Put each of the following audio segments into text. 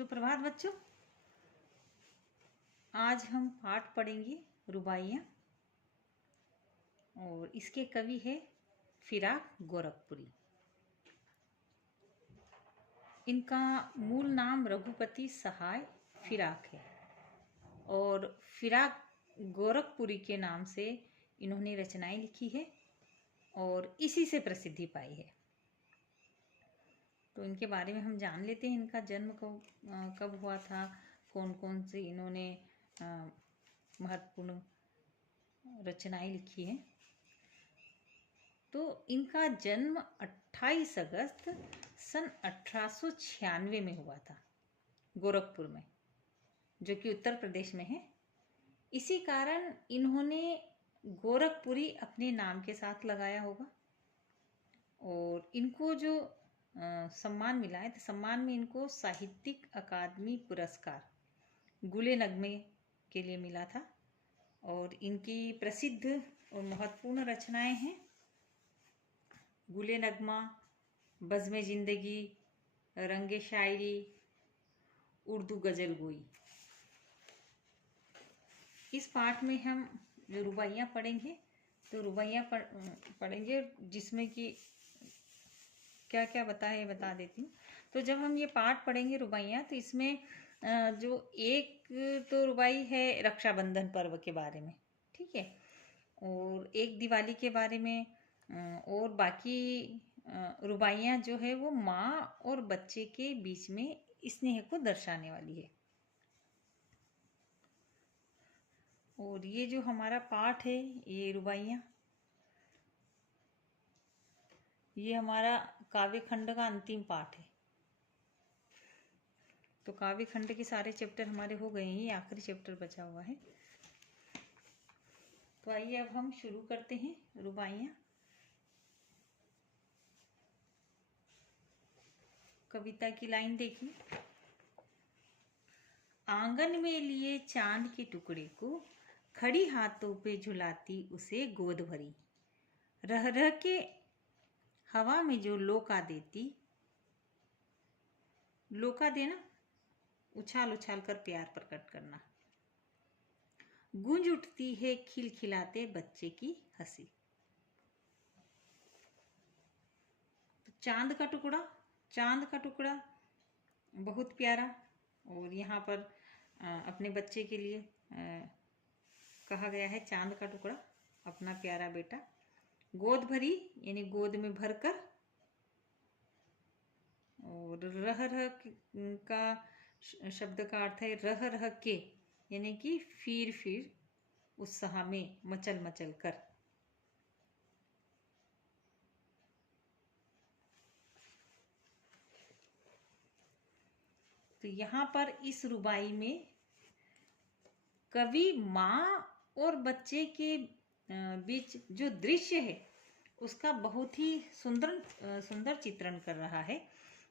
सुप्रभात बच्चों। आज हम पाठ पढ़ेंगे रुबाइयाँ और इसके कवि है फिराक गोरखपुरी। इनका मूल नाम रघुपति सहाय फिराक है और फिराक गोरखपुरी के नाम से इन्होंने रचनाएं लिखी है और इसी से प्रसिद्धि पाई है। तो इनके बारे में हम जान लेते हैं। इनका जन्म कब हुआ था, कौन कौन से इन्होंने महत्वपूर्ण रचनाएं लिखी हैं। तो इनका जन्म 28 अगस्त सन 1896 में हुआ था गोरखपुर में, जो कि उत्तर प्रदेश में है। इसी कारण इन्होंने गोरखपुरी अपने नाम के साथ लगाया होगा और इनको जो सम्मान मिला है, तो सम्मान में इनको साहित्यिक अकादमी पुरस्कार गुले नगमे के लिए मिला था। और इनकी प्रसिद्ध और महत्वपूर्ण रचनाएं हैं गुले नगमा, बज़्म जिंदगी, रंगे शायरी, उर्दू गजल गोई। इस पाठ में हम जो रुबाइयाँ पढ़ेंगे, तो रुबाइयाँ पढ़ेंगे जिसमें कि क्या क्या बता देती हूँ। तो जब हम ये पाठ पढ़ेंगे रुबाइयाँ, तो इसमें जो एक तो रुबाई है रक्षाबंधन पर्व के बारे में, ठीक है, और एक दिवाली के बारे में, और बाकी रुबाइयाँ जो है वो माँ और बच्चे के बीच में स्नेह को दर्शाने वाली है। और ये जो हमारा पाठ है, ये रुबाइयाँ, ये हमारा काव्य खंड का अंतिम पाठ है। तो काव्य खंड के सारे चैप्टर हमारे हो गए हैं, आखिरी चैप्टर बचा हुआ है। तो आइए अब हम शुरू करते हैं रुबाइयाँ। कविता की लाइन देखिए। आंगन में लिए चांद के टुकड़े को, खड़ी हाथों पे झुलाती उसे गोद भरी, रह रह के हवा में जो लोका देती, लोका देना उछाल उछाल कर प्यार प्रकट करना, गूंज उठती है खिलखिलाते बच्चे की हंसी। तो चांद का टुकड़ा बहुत प्यारा, और यहाँ पर अपने बच्चे के लिए कहा गया है चांद का टुकड़ा, अपना प्यारा बेटा। गोद भरी यानी गोद में भरकर, और रह रह का शब्द का अर्थ है रह रह के, यानी कि फिर उत्साह में मचल मचल कर। तो यहाँ पर इस रुबाई में कवि माँ और बच्चे के बीच जो दृश्य है उसका बहुत ही सुंदर चित्रण कर रहा है।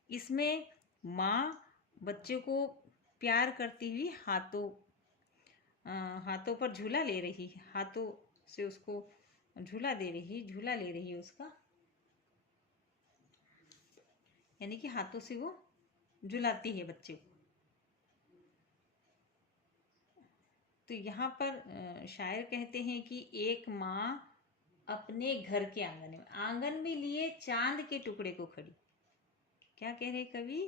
इसमें माँ बच्चे को प्यार करती हुई हाथों पर झूला ले रही है, हाथों से उसको झूला ले रही है उसका, यानी कि हाथों से वो झुलाती है बच्चे को। तो यहाँ पर शायर कहते हैं कि एक माँ अपने घर के आंगन में लिए चांद के टुकड़े को खड़ी। क्या कह रहे कवि?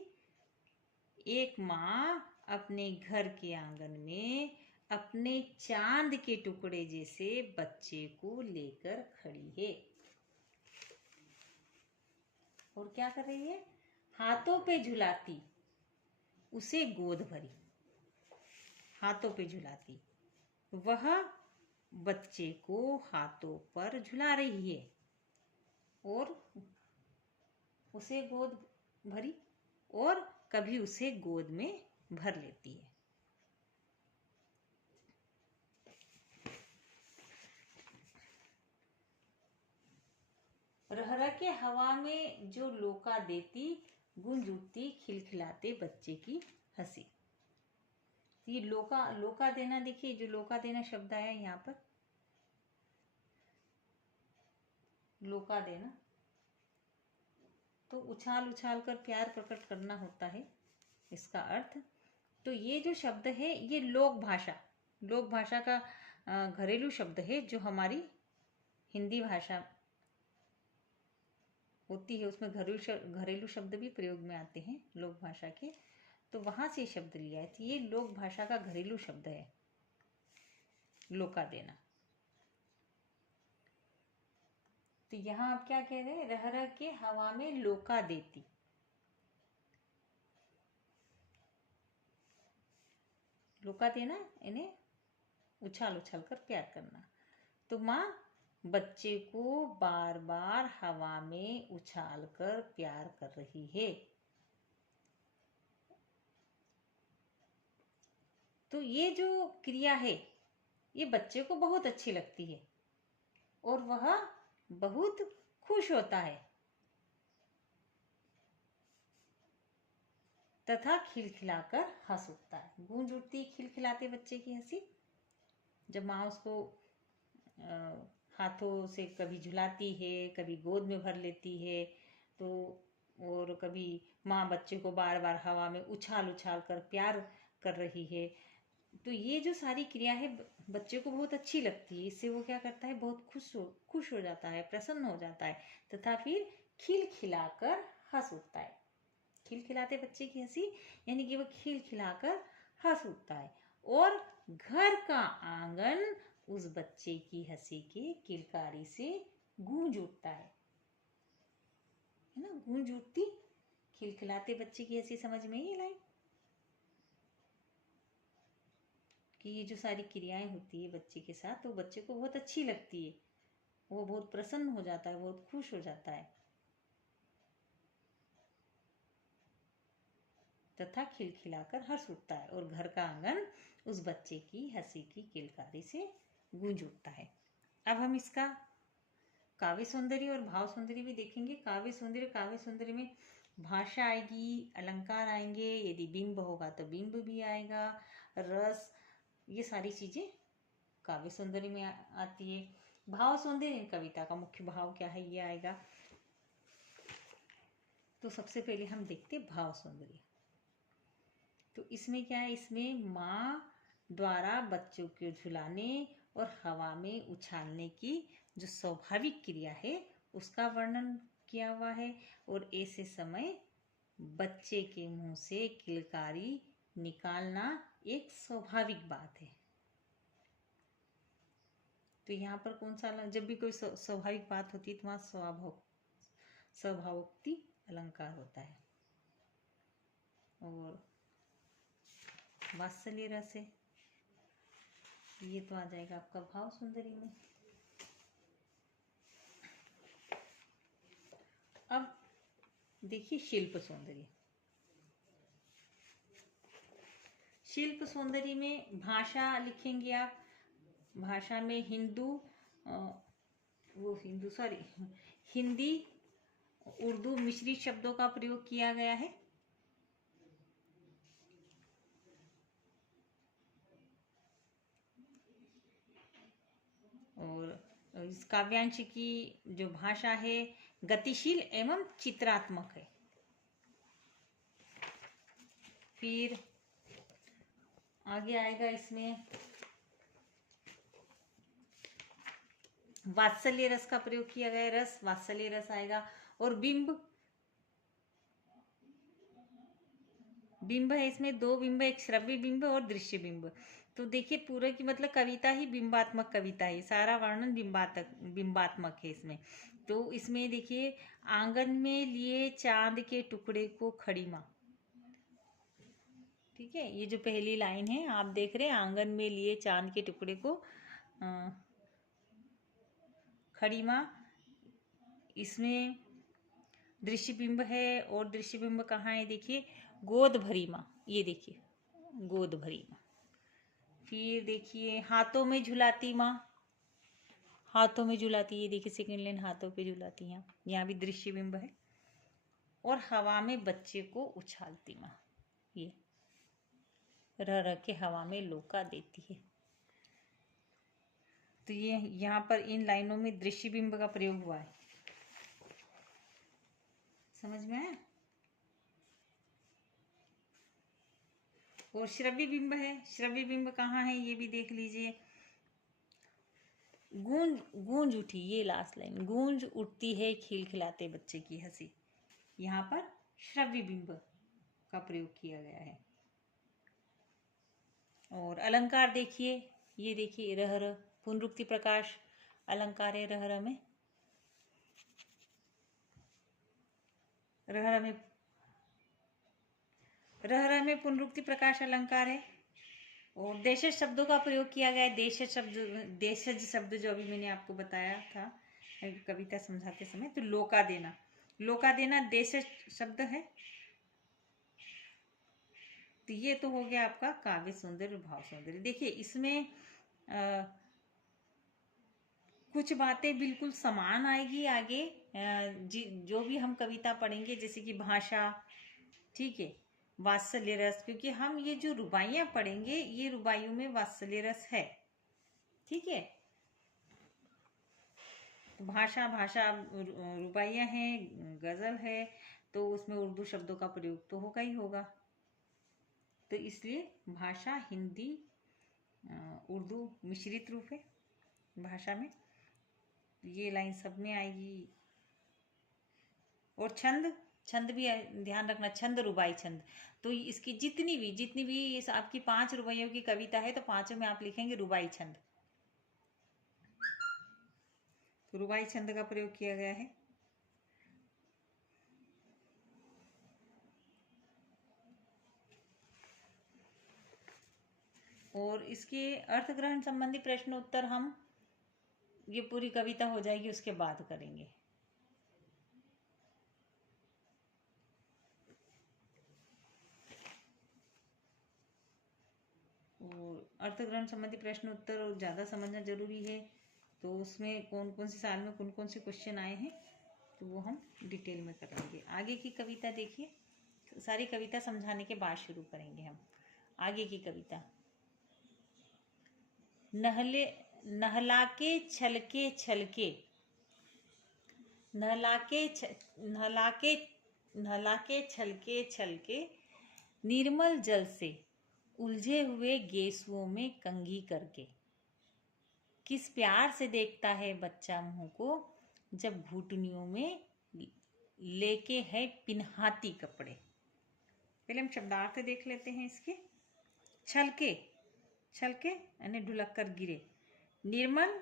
एक माँ अपने घर के आंगन में अपने चांद के टुकड़े जैसे बच्चे को लेकर खड़ी है। और क्या कर रही है? हाथों पे झुलाती उसे गोद भरी, हाथों पे झुलाती, वह बच्चे को हाथों पर झुला रही है और उसे गोद भरी, और कभी उसे गोद में भर लेती है। रह रह के हवा में जो लोका देती, गूंज उठती खिलखिलाते बच्चे की हंसी। ये लोका देना, देखिए जो लोका देना शब्द आया यहाँ पर, लोका देना तो उछाल उछाल कर प्यार प्रकट करना होता है। इसका अर्थ। तो ये जो शब्द है ये लोक भाषा का घरेलू शब्द है, जो हमारी हिंदी भाषा होती है उसमें घरेलू शब्द भी प्रयोग में आते हैं लोक भाषा के। तो वहां से शब्द लिया है। तो ये लोक भाषा का घरेलू शब्द है, लोका देना। तो यहाँ आप क्या कह रहे हैं, रह रह के हवा में लोका देती। लोका देना, इन्हें उछाल उछाल कर प्यार करना। तो माँ बच्चे को बार बार हवा में उछाल कर प्यार कर रही है। तो ये जो क्रिया है ये बच्चे को बहुत अच्छी लगती है और वह बहुत खुश होता है तथा खिलखिलाकर हंस उठता है। गूंज उठती खिलखिलाते बच्चे की हंसी जब माँ उसको हाथों से कभी झुलाती है, कभी गोद में भर लेती है। तो और कभी माँ बच्चे को बार बार हवा में उछाल उछाल कर प्यार कर रही है। तो ये जो सारी क्रिया है बच्चे को बहुत अच्छी लगती है। इससे वो क्या करता है, बहुत खुश हो जाता है, प्रसन्न हो जाता है तथा फिर खिलखिलाकर हंस उठता है। खिलखिलाते बच्चे की हंसी यानी कि वो खिलखिलाकर हंस उठता है और घर का आंगन उस बच्चे की हंसी के किलकारी से गूंज उठता है ना। गूंज उठती खिलखिलाते बच्चे की हंसी, समझ में ये लाइन कि ये जो सारी क्रियाएं होती है बच्चे के साथ, तो बच्चे को बहुत अच्छी लगती है, वो बहुत प्रसन्न हो जाता है, बहुत खुश हो जाता है तथा खिलखिलाकर हंस उठता है और घर का आंगन उस बच्चे की हंसी की किलकारी से गूंज उठता है। अब हम इसका काव्य सौंदर्य और भाव सौंदर्य भी देखेंगे। काव्य सौंदर्य में भाषा आएगी, अलंकार आएंगे, यदि बिंब होगा तो बिंब भी आएगा, रस, ये सारी चीजें काव्य सौंदर्य में आती है। भाव सौंदर्य कविता का मुख्य भाव क्या है ये आएगा। तो सबसे पहले हम देखते भाव सौंदर्य। तो इसमें क्या है, इसमें माँ द्वारा बच्चों को झुलाने और हवा में उछालने की जो स्वाभाविक क्रिया है उसका वर्णन किया हुआ है और ऐसे समय बच्चे के मुंह से किलकारी निकालना एक स्वाभाविक बात है। तो यहाँ पर कौन सा, जब भी कोई स्वाभाविक बात होती है तो वहां स्वभावोक्ति अलंकार होता है। और वात्सल्य रस है, ये तो आ जाएगा आपका भाव सुंदरी में। अब देखिए शिल्प सौंदर्य। शिल्प सौंदर्य में भाषा लिखेंगे आप। भाषा में हिंदी उर्दू मिश्रित शब्दों का प्रयोग किया गया है। और इस काव्यांश की जो भाषा है गतिशील एवं चित्रात्मक है। फिर आगे आएगा इसमें वात्सल्य रस का प्रयोग किया गया, रस वात्सल्य रस आएगा। और बिंब है, इसमें दो बिंब, एक श्रव्य बिंब और दृश्य बिंब। तो देखिए पूरा की मतलब कविता ही बिंबात्मक कविता है, सारा वर्णन बिंबात्मक है इसमें। तो इसमें देखिए आंगन में लिए चांद के टुकड़े को खड़ी माँ, ठीक है, ये जो पहली लाइन है आप देख रहे हैं, आंगन में लिए चांद के टुकड़े को खड़ी माँ, इसमें दृश्य बिंब है। और दृश्य बिंब कहाँ है, देखिए गोद भरी माँ, ये देखिए गोद भरी माँ। फिर देखिए हाथों में झुलाती माँ, हाथों में झुलाती, ये देखिए सेकंड लाइन हाथों पे झुलाती है, यहाँ भी दृश्य बिंब है। और हवा में बच्चे को उछालती माँ, ये रह रह के हवा में लोका देती है। तो ये यहाँ पर इन लाइनों में दृश्य बिंब का प्रयोग हुआ है, समझ में आया। और श्रव्य बिंब है, श्रव्य बिंब कहाँ है ये भी देख लीजिए। गूंज गूंज उठी, ये लास्ट लाइन, गूंज उठती है खिलखिलाते बच्चे की हंसी, यहाँ पर श्रव्य बिंब का प्रयोग किया गया है। और अलंकार देखिए, ये देखिए रहर, पुनरुक्ति प्रकाश अलंकार है रहर में। रहर में पुनरुक्ति प्रकाश अलंकार है। और देशज शब्दों का प्रयोग किया गया है। देशज शब्द जो अभी मैंने आपको बताया था कविता समझाते समय, तो लोका देना देशज शब्द है। तो ये तो हो गया आपका काव्य सौंदर्य भाव सौंदर्य। देखिए इसमें कुछ बातें बिल्कुल समान आएगी आगे, जो भी हम कविता पढ़ेंगे, जैसे कि भाषा, ठीक है, वात्सल्य रस, क्योंकि हम ये जो रुबाइयां पढ़ेंगे ये रुबाइयों में वात्सल्य रस है, ठीक है। तो भाषा रुबाइयां हैं, गजल है, तो उसमें उर्दू शब्दों का प्रयोग तो होगा ही होगा। तो इसलिए भाषा हिंदी उर्दू मिश्रित रूप है भाषा में, ये लाइन सब में आएगी। और छंद भी ध्यान रखना, छंद रुबाई छंद। तो इसकी जितनी भी आपकी 5 रुबाइयों की कविता है तो 5 में आप लिखेंगे रुबाई छंद, तो रुबाई छंद का प्रयोग किया गया है। और इसके अर्थ ग्रहण संबंधी प्रश्न उत्तर हम, ये पूरी कविता हो जाएगी उसके बाद करेंगे। और अर्थ ग्रहण संबंधी प्रश्न उत्तर ज़्यादा समझना जरूरी है, तो उसमें कौन कौन से साल में कौन कौन से क्वेश्चन आए हैं तो वो हम डिटेल में करेंगे। आगे की कविता देखिए, सारी कविता समझाने के बाद शुरू करेंगे हम। आगे की कविता, नहलाके छलके छलके निर्मल जल से उलझे हुए गेसुओं में कंघी करके, किस प्यार से देखता है बच्चा मुंह को जब घुटनियों में लेके है पिन्हाती कपड़े। पहले हम शब्दार्थ देख लेते हैं इसके। छलके यानी ढुलक कर गिरे, निर्मल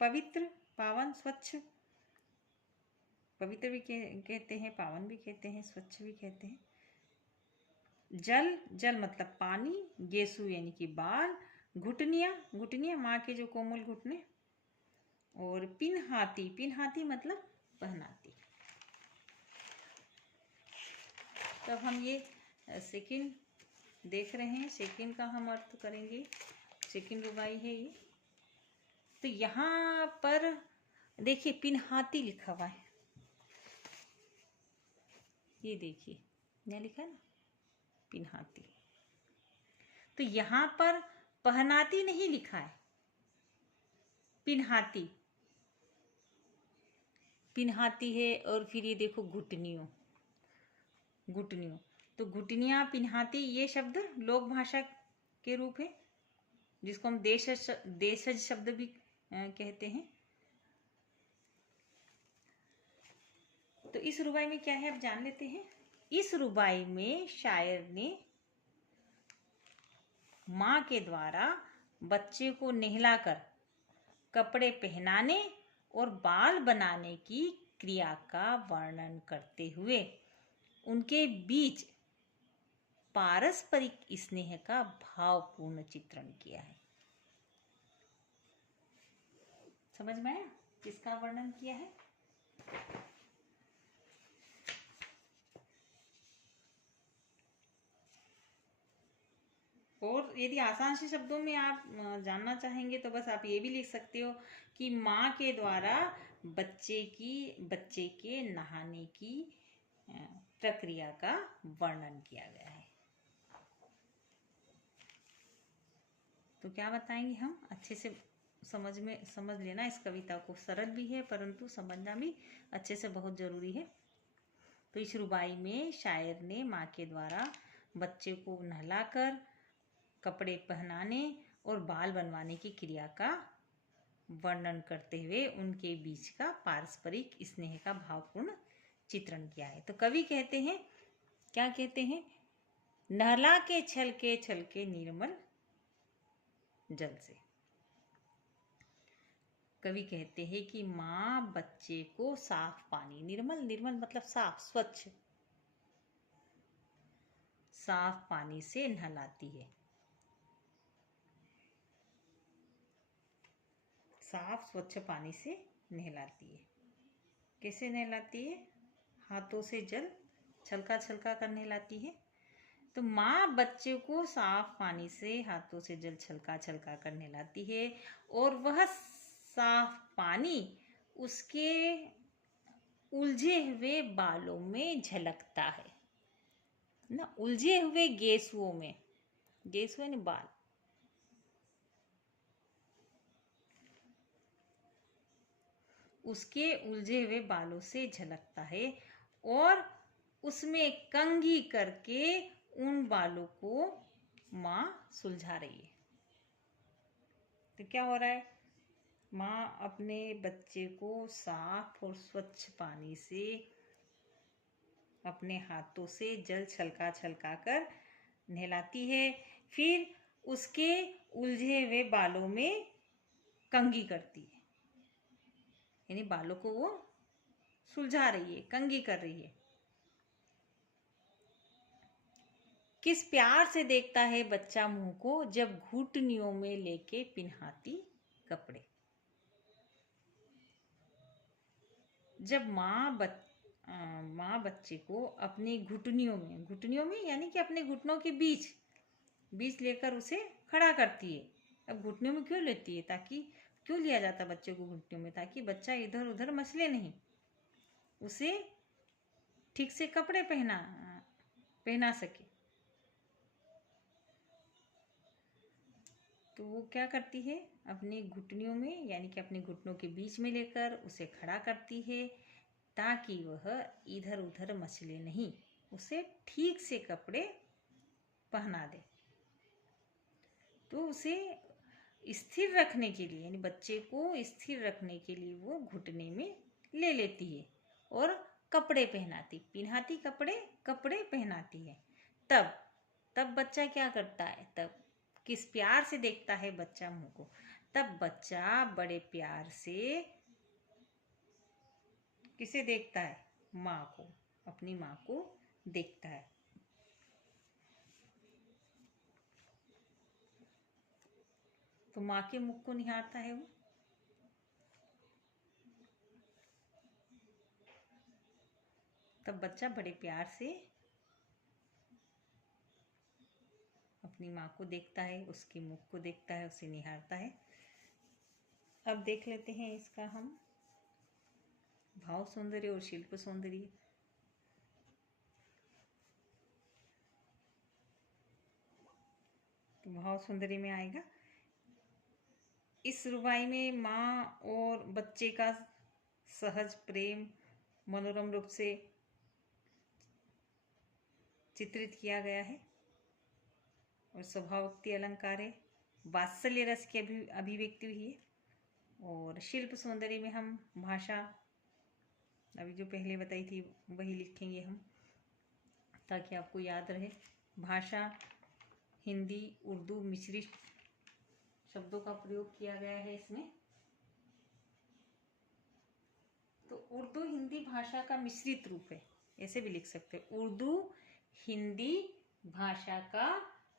पवित्र पावन स्वच्छ, पवित्र भी कहते हैं, पावन भी कहते हैं, स्वच्छ भी कहते हैं। जल मतलब पानी, गेसु यानी कि बाल, घुटनियां माँ के जो कोमल घुटने, और पिन्हाती मतलब पहनाती। तब हम ये सेकंड देख रहे हैं, सेकंड का हम अर्थ करेंगे, सेकंड रुबाई है ये। तो यहाँ पर देखिए पिन्हाती लिखा हुआ है, ये देखिए क्या लिखा है ना, पिन्हाती। तो यहाँ पर पहनाती नहीं लिखा है, पिन्हाती है। और फिर ये देखो घुटनियों, तो घुटनियां पिन्हाती ये शब्द लोक भाषा के रूप है, जिसको हम देशज शब्द भी कहते हैं। तो इस रुबाई में क्या है अब जान लेते हैं। इस रुबाई में शायर ने माँ के द्वारा बच्चे को नहलाकर कपड़े पहनाने और बाल बनाने की क्रिया का वर्णन करते हुए उनके बीच पारस्परिक स्नेह का भावपूर्ण चित्रण किया है। समझ में आया किसका वर्णन किया है? और यदि आसान से शब्दों में आप जानना चाहेंगे तो बस आप ये भी लिख सकते हो कि माँ के द्वारा बच्चे के नहाने की प्रक्रिया का वर्णन किया गया है। तो क्या बताएंगे हम, अच्छे से समझ लेना इस कविता को। सरल भी है परंतु समझना भी अच्छे से बहुत जरूरी है। तो इस रुबाई में शायर ने माँ के द्वारा बच्चे को नहलाकर कपड़े पहनाने और बाल बनवाने की क्रिया का वर्णन करते हुए उनके बीच का पारस्परिक स्नेह का भावपूर्ण चित्रण किया है। तो कवि कहते हैं, क्या कहते हैं? नहला के छलके निर्मल जल से। कवि कहते हैं कि माँ बच्चे को साफ पानी, निर्मल निर्मल मतलब साफ, स्वच्छ, साफ पानी से नहलाती है। साफ स्वच्छ पानी से नहलाती है। कैसे नहलाती है? हाथों से जल छलका छलका कर नहलाती है। तो माँ बच्चे को साफ पानी से हाथों से जल छलका छलका कर नहलाती है और वह साफ पानी उसके उलझे हुए बालों में झलकता है ना, उलझे हुए गेसुओं में, गेसुए ने बाल, उसके उलझे हुए बालों से झलकता है और उसमें कंघी करके उन बालों को माँ सुलझा रही है। तो क्या हो रहा है? माँ अपने बच्चे को साफ और स्वच्छ पानी से अपने हाथों से जल छलका छलका कर नहलाती है, फिर उसके उलझे हुए बालों में कंघी करती है, यानी बालों को वो सुलझा रही है, कंघी कर रही है। किस प्यार से देखता है बच्चा मुंह को जब घुटनियों में लेके पिन्हाती कपड़े। जब माँ बच्चे को अपनी घुटनियों में यानी कि अपने घुटनों के बीच लेकर उसे खड़ा करती है। अब घुटनियों में क्यों लेती है? ताकि क्यों लिया जाता बच्चे को घुटनियों में? ताकि बच्चा इधर उधर मचले नहीं, उसे ठीक से कपड़े पहना सके। तो वो क्या करती है? अपनी घुटनियों में यानी कि अपने घुटनों के बीच में लेकर उसे खड़ा करती है ताकि वह इधर उधर मचले नहीं, उसे ठीक से कपड़े पहना दे। तो उसे स्थिर रखने के लिए यानी बच्चे को स्थिर रखने के लिए वो घुटने में ले लेती है और कपड़े पिन्हाती कपड़े पहनाती है। तब बच्चा क्या करता है? तब किस प्यार से देखता है बच्चा मुंह को? तब बच्चा बड़े प्यार से किसे देखता है? माँ को, अपनी माँ को देखता है। तो माँ के मुख को निहारता है वो। तब बच्चा बड़े प्यार से अपनी माँ को देखता है, उसके मुख को देखता है, उसे निहारता है। अब देख लेते हैं इसका हम भाव सौंदर्य और शिल्प सौंदर्य। तो भाव सौंदर्य में आएगा, इस रुबाई में माँ और बच्चे का सहज प्रेम मनोरम रूप से चित्रित किया गया है और स्वभावोक्ति अलंकार है, वात्सल्य रस की अभिव्यक्ति हुई है। और शिल्प सौंदर्य में हम भाषा अभी जो पहले बताई थी वही लिखेंगे हम ताकि आपको याद रहे। भाषा हिंदी उर्दू मिश्रित शब्दों का प्रयोग किया गया है इसमें। तो उर्दू हिंदी भाषा का मिश्रित रूप है, ऐसे भी लिख सकते हैं। उर्दू हिंदी भाषा का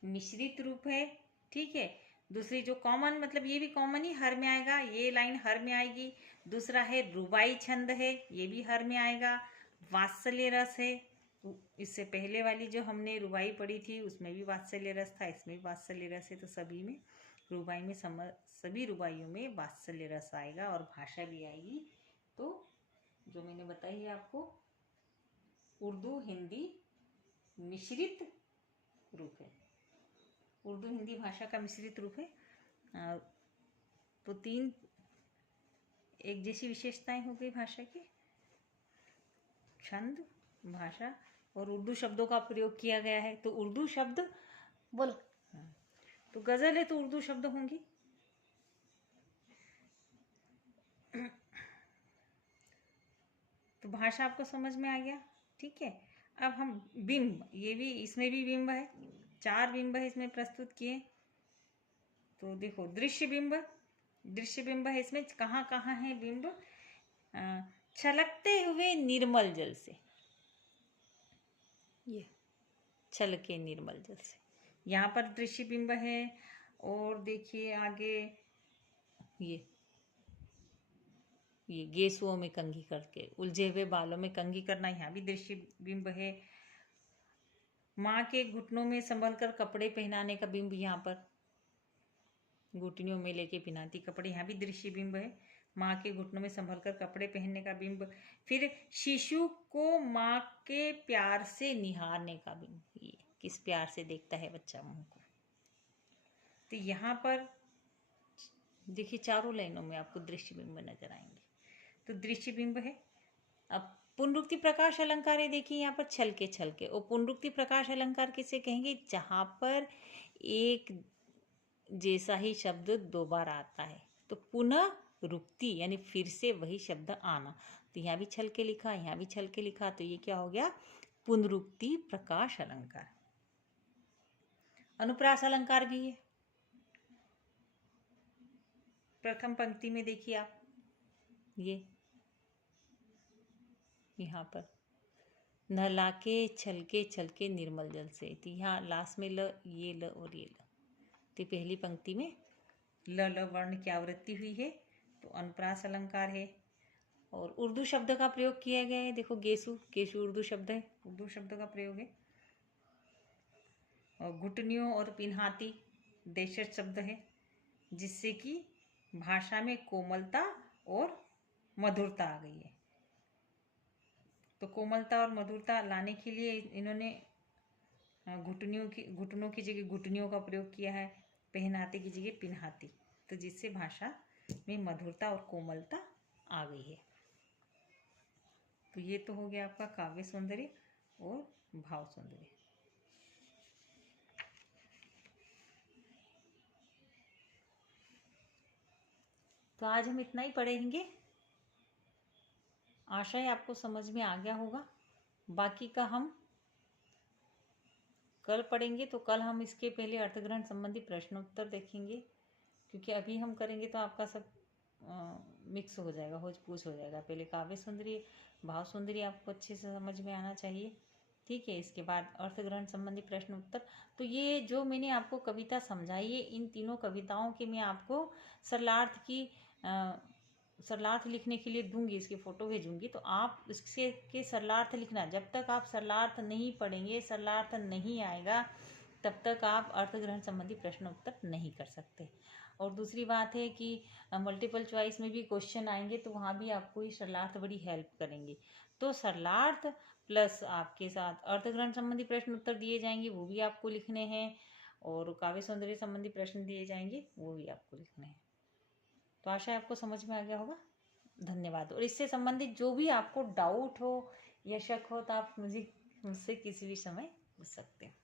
मिश्रित रूप है, ठीक है। दूसरी जो कॉमन, मतलब ये भी कॉमन ही हर में आएगा, ये लाइन हर में आएगी। दूसरा है रुबाई छंद है, ये भी हर में आएगा। वात्सल्य रस है, इससे पहले वाली जो हमने रुबाई पढ़ी थी उसमें भी वात्सल्य रस था, इसमें भी वात्सल्य रस है। तो सभी में रुबाई में सभी रुबाइयों में वात्सल्य रस आएगा और भाषा भी आएगी। तो जो मैंने बताई है आपको, उर्दू हिंदी मिश्रित रूप है, उर्दू हिंदी भाषा का मिश्रित रूप है। तो 3 एक जैसी विशेषताएं हो गई भाषा की, छंद, भाषा और उर्दू शब्दों का प्रयोग किया गया है। तो उर्दू शब्द बोलो। तो गजल है तो उर्दू शब्द होंगी। तो भाषा आपको समझ में आ गया, ठीक है। अब हम बिंब, ये भी, इसमें भी बिंब है, 4 बिंब है इसमें प्रस्तुत किए। तो देखो दृश्य बिंब, दृश्य बिंब है इसमें, कहाँ कहाँ है बिंब? छलकते हुए निर्मल जल से, ये छलके निर्मल जल से, यहाँ पर दृश्य बिंब है। और देखिए आगे ये गेसुओं में कंघी करके, उलझे हुए बालों में कंघी करना, यहाँ भी दृश्य बिंब है। माँ के घुटनों में संभल कर कपड़े पहनाने का बिंब, यहाँ पर घुटनियों में लेके पहनाती कपड़े, यहाँ भी दृश्य बिंब है। माँ के घुटनों में संभल कर कपड़े पहनने का बिंब। फिर शिशु को माँ के प्यार से निहारने का बिंब, ये किस प्यार से देखता है बच्चा माँ को। तो यहाँ पर देखिए चारों लाइनों में आपको दृश्य बिंब नजर आएंगे। तो दृश्य बिंब है। अब पुनरुक्ति प्रकाश अलंकार है, देखिए यहाँ पर छलके छलके, और पुनरुक्ति प्रकाश अलंकार किसे कहेंगे? जहाँ पर एक जैसा ही शब्द 2 बार आता है, तो पुनः रुक्ति यानी फिर से वही शब्द आना। तो यहाँ भी छल के लिखा, यहाँ भी छल के लिखा, तो ये क्या हो गया? पुनरुक्ति प्रकाश अलंकार। अनुप्रास अलंकार भी है। प्रथम पंक्ति में देखिए आप, ये यहाँ पर नहलाके छलके छलके निर्मल जल से, तो यहाँ लास्ट में ल, ये ल और ये ल, तो पहली पंक्ति में ल ल वर्ण की आवृत्ति हुई है, तो अनुप्रास अलंकार है। और उर्दू शब्द का प्रयोग किया गया है, देखो गेसु, गेसु उर्दू शब्द है, उर्दू शब्द का प्रयोग है। और घुटनियों और पिन्हाती देशज शब्द है, जिससे कि भाषा में कोमलता और मधुरता आ गई है। तो कोमलता और मधुरता लाने के लिए इन्होंने घुटनों की जगह घुटनियों का प्रयोग किया है, पहनाते की जगह पिन्हाती, तो जिससे भाषा में मधुरता और कोमलता आ गई है। तो ये तो हो गया आपका काव्य सौंदर्य और भाव सौंदर्य। तो आज हम इतना ही पढ़ेंगे। आशा है आपको समझ में आ गया होगा। बाकी का हम कल पढ़ेंगे। तो कल हम इसके पहले अर्थग्रहण संबंधी प्रश्नोत्तर देखेंगे, क्योंकि अभी हम करेंगे तो आपका सब मिक्स हो जाएगा, होच पूछ हो जाएगा। पहले काव्य सुंदरी, भाव सुंदरी आपको अच्छे से समझ में आना चाहिए, ठीक है। इसके बाद अर्थग्रहण संबंधी प्रश्न उत्तर। तो ये जो मैंने आपको कविता समझाई है, इन तीनों कविताओं के मैं आपको सरलार्थ लिखने के लिए दूंगी, इसकी फोटो भेजूंगी। तो आप इसके के सरलार्थ लिखना। जब तक आप सरलार्थ नहीं पढ़ेंगे, सरलार्थ नहीं आएगा, तब तक आप अर्थग्रहण संबंधी प्रश्न उत्तर नहीं कर सकते। और दूसरी बात है कि मल्टीपल चॉइस में भी क्वेश्चन आएंगे, तो वहाँ भी आपको ये सरलार्थ बड़ी हेल्प करेंगे। तो सरलार्थ प्लस आपके साथ अर्थग्रहण संबंधी प्रश्न उत्तर दिए जाएंगे, वो भी आपको लिखने हैं। और काव्य सौंदर्य संबंधी प्रश्न दिए जाएंगे, वो भी आपको लिखने हैं। तो आशा है आपको समझ में आ गया होगा। धन्यवाद। और इससे संबंधित जो भी आपको डाउट हो या शक हो, तो आप मुझसे किसी भी समय पूछ सकते हैं।